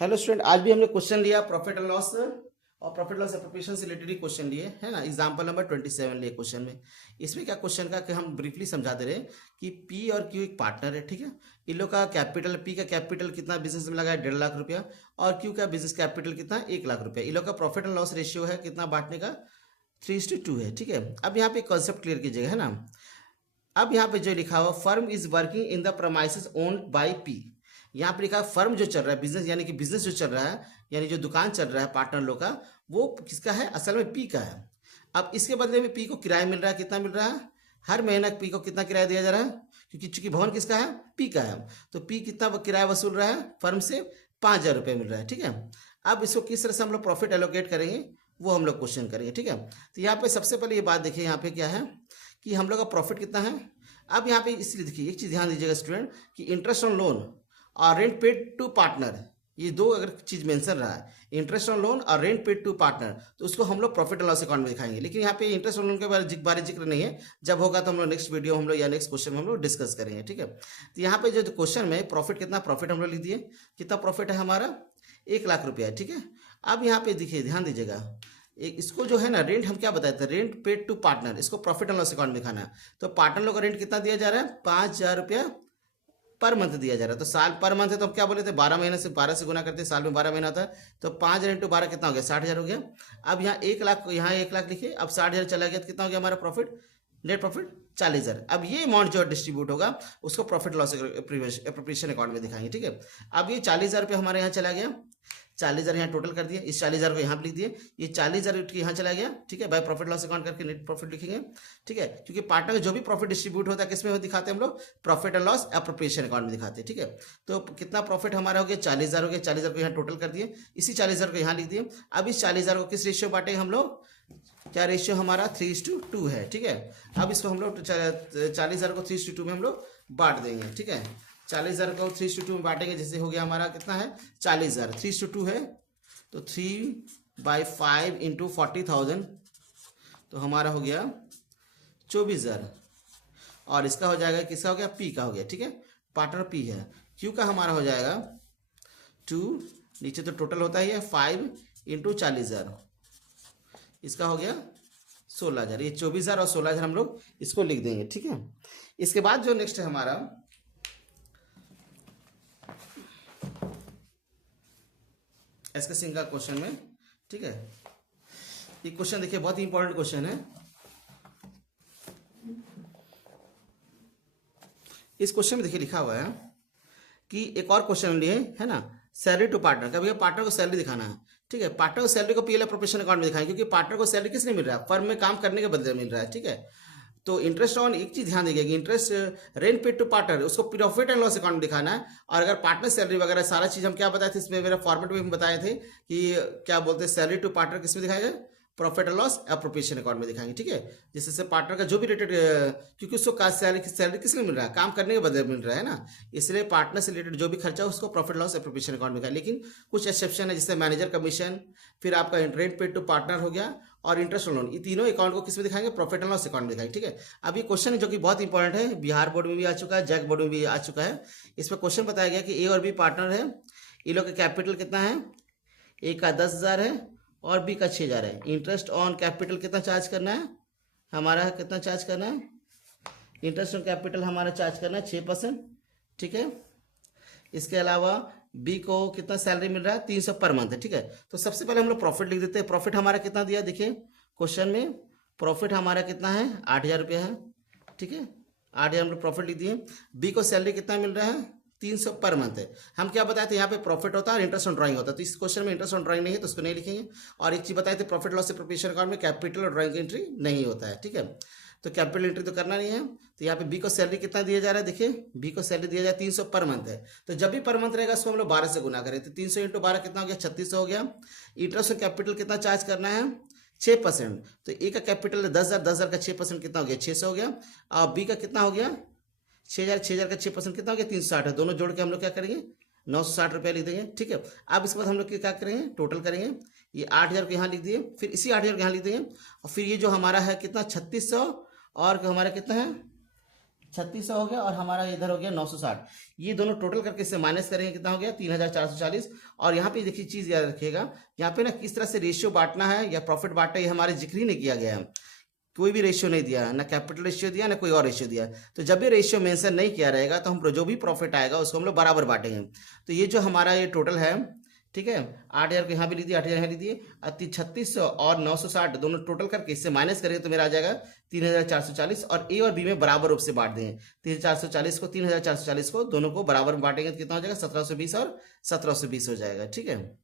Hello student, आज भी हमने क्वेश्चन लिया प्रॉफिट एंड लॉस और प्रॉफिट लॉस एप्रोप्रिएशन से रिलेटेड ही क्वेश्चन लिए है ना। एग्जांपल नंबर 27 लिए क्वेश्चन में। इसमें क्या क्वेश्चन का कि हम ब्रीफली समझा दे रहे हैं कि पी और क्यू एक पार्टनर है, ठीक है। इन लोग का कैपिटल, पी का कैपिटल कितना बिजनेस में लगा है 1.5 लाख रुपया और क्यू का बिजनेस कैपिटल कितना 1 लाख रुपया। इन लोग का प्रॉफिट एंड लॉस रेशियो है कितना बांटने का 3:2 है, ठीक है। अब यहाँ पे कॉन्सेप्ट क्लियर कीजिएगा, है ना। अब यहाँ पे जो लिखा हुआ firm is working in the premises owned by P, यहाँ पे लिखा फर्म जो चल रहा है बिजनेस, यानी कि बिजनेस जो चल रहा है यानी जो दुकान चल रहा है पार्टनर लोग का, वो किसका है? असल में पी का है। अब इसके बदले में पी को किराया मिल रहा है, कितना मिल रहा है? हर महीना पी को कितना किराया दिया जा रहा है? क्योंकि चूंकि भवन किसका है? पी का है। तो पी कितना किराया वसूल रहा है फर्म से? 5,000 रुपये मिल रहा है, ठीक है। अब इसको किस तरह से हम लोग प्रॉफिट एलोकेट करेंगे वो हम लोग क्वेश्चन करेंगे, ठीक है। तो यहाँ पे सबसे पहले ये बात देखिए, यहाँ पे क्या है कि हम लोग का प्रॉफिट कितना है। अब यहाँ पे इसलिए देखिए एक चीज़ ध्यान दीजिएगा स्टूडेंट कि इंटरेस्ट ऑन लोन और रेंट पेड टू पार्टनर, ये दो अगर चीज मेंशन रहा है, इंटरेस्ट ऑन लोन और रेंट पेड टू पार्टनर, तो उसको हम लोग प्रॉफिट एंड लॉस अकाउंट में दिखाएंगे। लेकिन यहाँ पे इंटरेस्ट ऑन लोन के बारे जिक्र नहीं है, जब होगा तो हम लोग नेक्स्ट वीडियो हम लोग या नेक्स्ट क्वेश्चन में हम लोग डिस्कस करेंगे, ठीक है। तो यहाँ पे जो क्वेश्चन में प्रॉफिट कितना, प्रॉफिट हम लोग लिख दिए, कितना प्रॉफिट है हमारा 1 लाख रुपया, ठीक है। अब यहाँ पे देखिए ध्यान दीजिएगा, एक इसको जो है ना रेंट हम क्या बताए थे, रेंट पेड टू पार्टनर, इसको प्रॉफिट एंड लॉस अकाउंट में दिखाना है। तो पार्टनर लोग का रेंट कितना दिया जा रहा है? 5,000 रुपया पर मंथ दिया जा रहा है। तो साल पर मंथ है तो हम क्या बोले थे, 12 महीने से 12 से गुना करते हैं, साल में 12 महीना होता है। तो 5,000 इंटू 12 कितना हो गया? 60,000 हो गया। अब यहाँ 1 लाख, यहाँ 1 लाख लिखिए, अब 60,000 चला गया तो कितना हो गया हमारा प्रॉफिट, नेट प्रॉफिट 40,000। अब ये अमाउंट जो डिस्ट्रीब्यूट होगा उसको प्रॉफिट लॉस एप्रोप्रिएशन अकाउंट में दिखाएंगे, ठीक है। अब ये 40,000 रुपये हमारे यहाँ चला गया, 40,000 यहाँ टोटल कर दिए, इस 40,000 को यहाँ पे लिख दिए, ये 40,000 यहाँ चला गया, ठीक है। बाय प्रॉफिट लॉस अकाउंट करके नेट प्रॉफिट लिखेंगे, ठीक है। क्योंकि पार्टनर का जो भी प्रॉफिट डिस्ट्रीब्यूट होता है किसमें दिखाते हैं हम लोग? Profit and loss appropriation account में दिखाते हैं, ठीक है। तो कितना प्रॉफिट हमारा हो गया? 40,000 हो गया, 40,000 को यहाँ टोटल कर दिए, इसी 40,000 को यहाँ लिख दिए। अब इस 40,000 को किस रेशियो बांटेंगे हम लोग? क्या रेशियो हमारा 3:2 है, ठीक है। अब इसको हम लोग 40,000 को 3:2 में हम लोग बांट देंगे, ठीक है। 40,000 को 3:2 में बांटेंगे, जैसे हो गया हमारा कितना है 40,000, 3:2 है तो 3/5 इंटू 40,000 तो हमारा हो गया 24,000। और इसका हो जाएगा, किसका हो गया? पी का हो गया, ठीक है। पार्टनर पी है। क्यू का हमारा हो जाएगा 2, नीचे तो टोटल होता ही है 5 इंटू 40,000, इसका हो गया 16,000। ये 24,000 और 16,000 हम लोग इसको लिख देंगे, ठीक है। इसके बाद जो नेक्स्ट है हमारा इसका सिंगल क्वेश्चन में, ठीक है। ये क्वेश्चन देखिए बहुत ही इंपॉर्टेंट क्वेश्चन है। इस क्वेश्चन में देखिए लिखा हुआ है कि एक और क्वेश्चन लिए है ना, सैलरी टू पार्टनर का। भैया पार्टनर को सैलरी दिखाना है, ठीक है। पार्टनर को सैलरी को पीएल एप्रोप्रिएशन अकाउंट में दिखाएं, क्योंकि पार्टनर को सैलरी किस लिए मिल रहा है? फर्म में काम करने के बदले मिल रहा है, ठीक है। तो इंटरेस्ट ऑन, एक चीज ध्यान देंगे, interest rent paid to partner उसको प्रॉफिट एंड लॉस अकाउंट में दिखाना है। और अगर पार्टनर सैलरी वगैरह सारा चीज हम क्या बताए थे, इसमें मेरा फॉर्मेट में हम बताए थे कि क्या बोलते हैं, सैलरी टू पार्टनर किस में दिखाएगा? Profit and loss appropriation account में दिखाएंगे, ठीक है। जिससे पार्टनर का जो भी रिलेटेड, क्योंकि उसको सैलरी किस लिए मिल रहा है? काम करने के बदले मिल रहा है ना, इसलिए पार्टनर से रिलेटेड जो भी खर्चा उसको प्रॉफिट लॉस एप्रोप्रिएशन अकाउंट में दिखाएं। लेकिन कुछ एक्सेप्शन है, जैसे मैनेजर कमीशन, फिर आपका रेंट पेड टू पार्टनर हो गया और इंटरेस्ट लोन, ये तीनों अकाउंट को किस में दिखाएंगे? प्रॉफिट एंड लॉस अकाउंट में दिखाएंगे, ठीक है। अब ये क्वेश्चन है जो कि बहुत इंपॉर्टेंट है, बिहार बोर्ड में भी आ चुका है, जैक बोर्ड में भी आ चुका है। इसमें क्वेश्चन बताया गया कि ए और बी पार्टनर है, इन लोग का कैपिटल कितना है? ए का 10,000 है और बी का 6,000 है। इंटरेस्ट ऑन कैपिटल कितना चार्ज करना है हमारा? कितना चार्ज करना है? इंटरेस्ट ऑन कैपिटल हमारा चार्ज करना है 6%, ठीक है। इसके अलावा बी को कितना सैलरी मिल रहा है? 300 पर मंथ है, ठीक है। तो सबसे पहले हम लोग प्रॉफिट लिख देते हैं। प्रॉफिट हमारा कितना दिया देखिए क्वेश्चन में, प्रॉफिट हमारा कितना है? 8,000 रुपया है, ठीक है। 8,000 हम लोग प्रॉफिट लिख दिए। बी को सैलरी कितना मिल रहा है? 300 पर मंथ है। हम क्या बताए थे, यहाँ पे प्रॉफिट होता है और इंटरेस्ट ऑन ड्राइंग होता है, तो इस क्वेश्चन में इंटरेस्ट ऑन ड्राइंग नहीं है तो उसको नहीं लिखेंगे। और एक चीज बताए थे, प्रॉफिट लॉस एप्रोप्रिएशन अकाउंट में कैपिटल और ड्राइंग एंट्री नहीं होता है, ठीक है। तो कैपिटल एंट्री तो करना नहीं है। तो यहाँ पे बी को सैलरी कितना दिया जा रहा है, देखिए बी को सैलरी दिया जाए 300 पर मंथ है। तो जब भी पर मंथ रहेगा उसको हम लोग 12 से गुना करें, तो 300 इंटू 12 कितना हो गया? 3600 हो गया। इंटरेस्ट ऑन कैपिटल कितना चार्ज करना है? 6%। तो ए का कैपिटल 10,000, 10,000 का 6% कितना हो गया? 600 हो गया। और बी का कितना हो गया? 6,000, 6,000 का 6% कितना हो गया? 360 है। दोनों जोड़ के हम लोग क्या करेंगे? 960 रुपया लिख देंगे, ठीक है। अब इसके बाद हम लोग क्या करेंगे? टोटल करेंगे। ये 8,000 को यहाँ लिख दिए, फिर इसी 8,000 को यहाँ लिख देंगे, और फिर ये जो हमारा है कितना 3600 और हमारा कितना है 3600 हो गया और हमारा इधर हो गया 960। ये दोनों टोटल करके इससे माइनस करेंगे, कितना हो गया 3440। और यहाँ पे देखिए चीज याद रखिएगा, यहाँ पे ना किस तरह से रेशियो बांटना है या प्रॉफिट बांटना, ये हमारे जिक्र ही नहीं किया गया है, कोई भी रेशियो नहीं दिया, ना कैपिटल रेशियो दिया ना कोई और रेशियो दिया। तो जब भी रेशियो मेंशन नहीं किया रहेगा तो हम जो भी प्रॉफिट आएगा उसको हम लोग बराबर बांटेंगे। तो ये जो हमारा ये टोटल है, ठीक है, 8000 को यहाँ भी ली दिए, 8000 यहाँ ली दिए, 3600 और 960 दोनों टोटल करके इससे माइनस करेंगे तो मेरा आ जाएगा 3440। और ए और बी में बराबर रूप से बांट देंगे, 3440 को दोनों को बराबर में बांटेंगे तो कितना हो जाएगा 1720 और 1720 हो जाएगा। ठीक है।